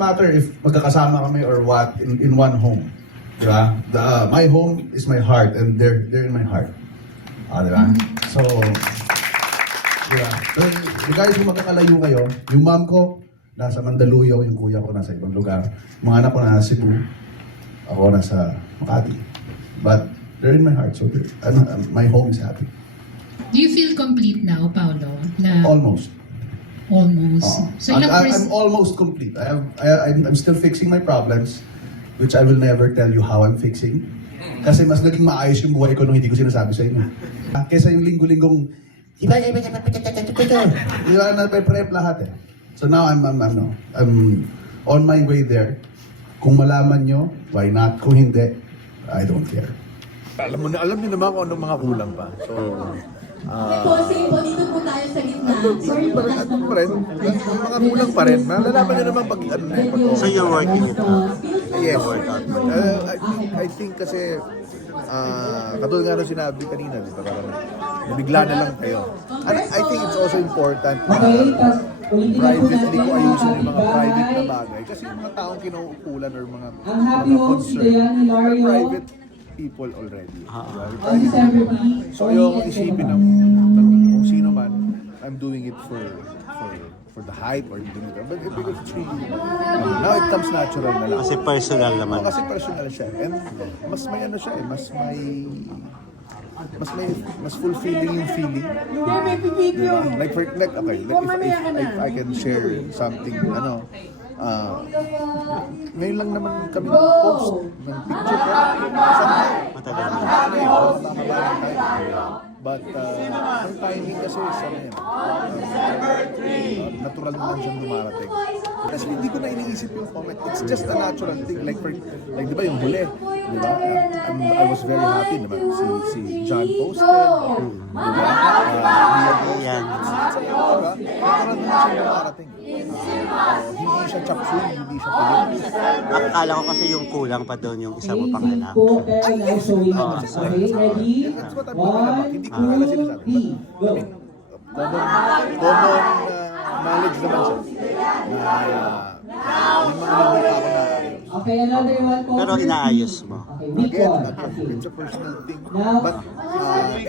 matter if magkakasama kami or what in, in one home. Di ba? The, my home is my heart and they're, they're in my heart. Ah, di ba? So, di ba? So, regardless kung magkakalayo kayo, yung mom ko, nasa Mandaluyong, yung kuya ko nasa ibang lugar. Mga anak ko nasa Cebu, ako nasa Makati. But they're in my heart, so ano, my home is happy. Do you feel complete now, Paolo? Na Almost. Almost. Oo. So I'm, ilang I'm, I'm almost complete. I have, I, I'm, I'm still fixing my problems, which I will never tell you how I'm fixing. Kasi mas naging maayos yung buhay ko nung hindi ko sinasabi sa inyo. Kesa yung linggo-linggong, iba, iba, iba, iba, na prep lahat eh. So now I'm, I'm, I'm, no, I'm on my way there. Kung malaman nyo, why not? Kung hindi, I don't care. Alam mo na, alam niyo naman kung anong mga kulang pa. So, ah, Po, po, dito po tayo sa gitna. Sorry po, last ano pa rin, mga kulang pa rin. Malalaman niyo naman pag ano na pag So you're working it out? Yes. Uh, I, think, I think kasi, ah, katulad nga nung sinabi kanina, di ba, parang nabigla na lang kayo. And I think it's also important na privately ko ayusin yung mga private na bagay. Kasi yung mga taong kinuukulan or mga, mga concern, private people already. Ah, Diba? 3, So ayoko isipin ng, ng kung sino man, I'm doing it for for for the hype or anything like that. But it, because it's really, um, now it comes natural na lang. Kasi personal naman. Oo, kasi personal siya. And mas may ano siya eh, mas may mas may mas fulfilling yung feeling. Diba? Like for like okay, like if, if, if I can share something ano ah ngayon lang naman kami post ng picture ko. Matagal na. But uh, ang timing kasi sa ano yan, uh, natural naman siyang dumarating. Kasi hindi ko na iniisip yung comment. It's just a natural thing. Like, for, like di ba yung huli? Di ba? Um, I was very happy naman. Si, si John posted. Di ba? Uh. Yan. Natural naman siyang dumarating. Uh, hindi siya chop suey, hindi siya pilit. Akala ko kasi yung kulang pa doon yung isa mo pang anak. now showing up. Okay, ready? That's what I'm talking about. Hindi ko sinasabi. go. common, common uh, knowledge naman siya. Pa ako na Okay, another one po. Pero inaayos mo. Okay, week one. it's a personal thing. Now- But uh,